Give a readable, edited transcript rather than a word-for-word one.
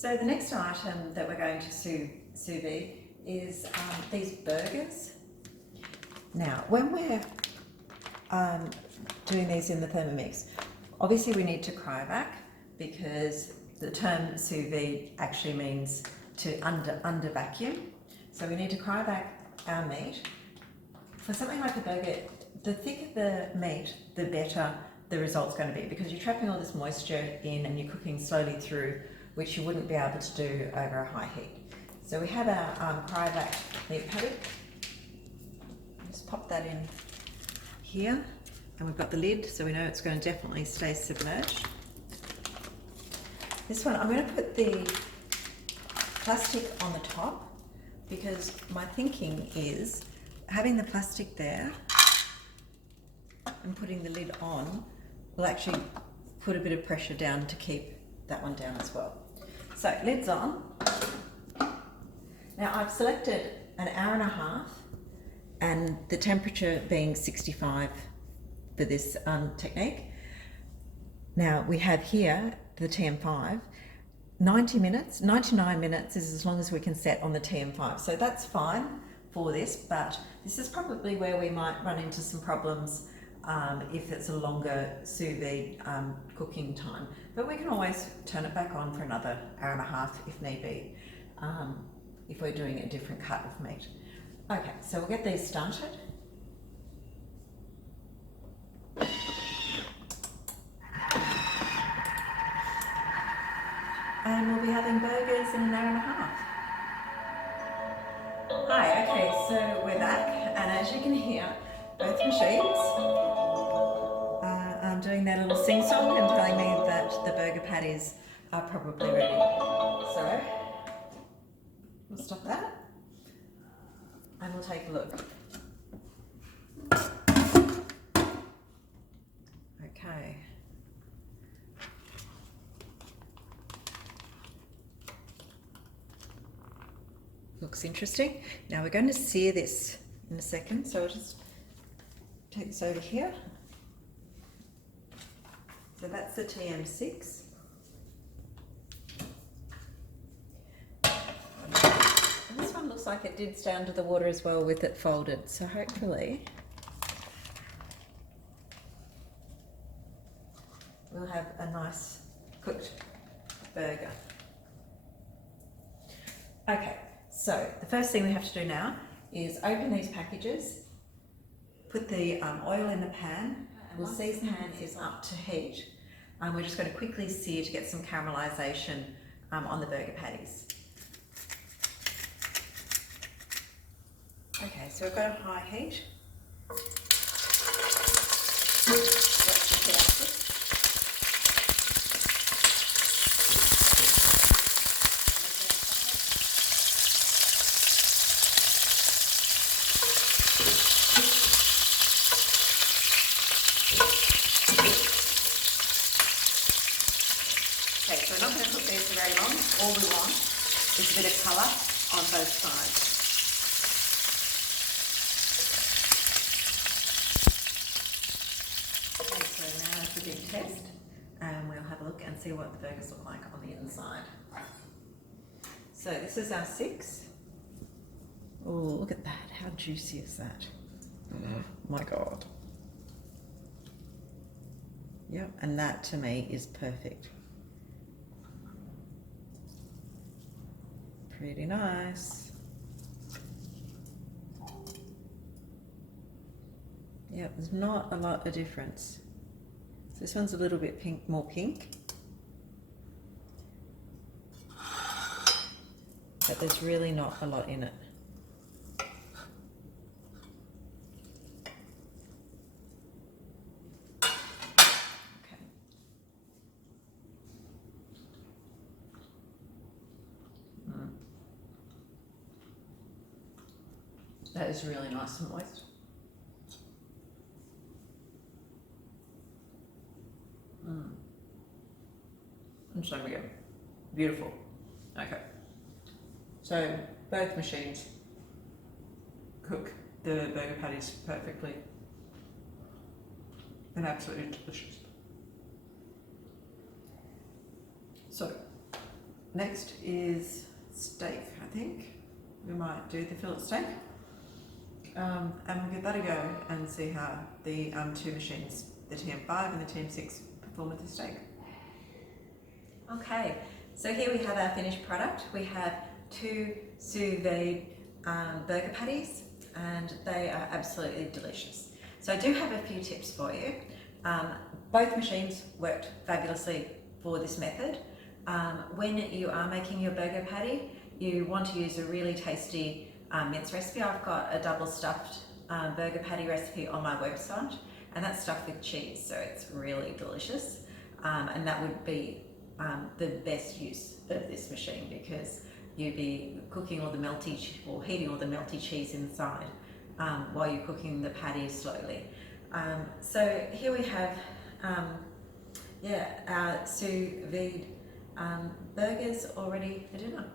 So the next item that we're going to sous vide is these burgers. Now, when we're doing these in the Thermomix, obviously we need to cryovac because the term sous vide actually means to under vacuum. So we need to cryovac our meat. For something like a burger, the thicker the meat, the better the result's going to be, because you're trapping all this moisture in and you're cooking slowly through, which you wouldn't be able to do over a high heat. So we have our cryovac meat patty. Just pop that in here, and we've got the lid, so we know it's going to definitely stay submerged. This one, I'm going to put the plastic on the top, because my thinking is having the plastic there and putting the lid on will actually put a bit of pressure down to keep that one down as well. So lid's on. Now I've selected an hour and a half, and the temperature being 65 for this technique. Now we have here the TM5, 90 minutes, 99 minutes is as long as we can set on the TM5. So that's fine for this, but this is probably where we might run into some problems if it's a longer sous vide cooking time. But we can always turn it back on for another hour and a half if need be, if we're doing a different cut of meat. Okay, so we'll get these started. And we'll be having burgers in an hour and a half. Hi, okay, so we're back, and as you can hear, both machines are doing their little sing-song and telling me that the burger patties are probably ready. So, we'll stop that, and we'll take a look. Okay. Looks interesting. Now we're going to sear this in a second, so I'll just take this over here. So that's the TM6. And this one looks like it did stay under the water as well with it folded, so hopefully we'll have a nice cooked burger. Okay. So the first thing we have to do now is open these packages, put the oil in the pan. We'll see the pan is up to heat. We're just going to quickly sear to get some caramelization on the burger patties. Okay, so we've got a high heat. Okay, so we're not going to cook these for very long. All we want is a bit of colour on both sides. Okay, so now it's a big test, and we'll have a look and see what the burgers look like on the inside. So this is our 6. Oh, look at that. How juicy is that? Oh my God. Yep, and that to me is perfect. Pretty nice. Yep, there's not a lot of difference. So this one's a little bit pink, more pink. But there's really not a lot in it. That is really nice and moist. I'm just over again. Beautiful. Okay. So both machines cook the burger patties perfectly and absolutely delicious. So Next is steak, I think. We might do the fillet steak. And we'll give that a go and see how the two machines, the TM5 and the TM6, perform with the steak. Okay, so here we have our finished product. We have 2 sous vide burger patties, and they are absolutely delicious. So I do have a few tips for you. Both machines worked fabulously for this method. When you are making your burger patty, you want to use a really tasty mince recipe. I've got a double stuffed burger patty recipe on my website, and that's stuffed with cheese, so it's really delicious. And that would be the best use of this machine, because you'd be cooking all the melty or heating all the melty cheese inside while you're cooking the patties slowly. So here we have our sous vide burgers all ready for dinner.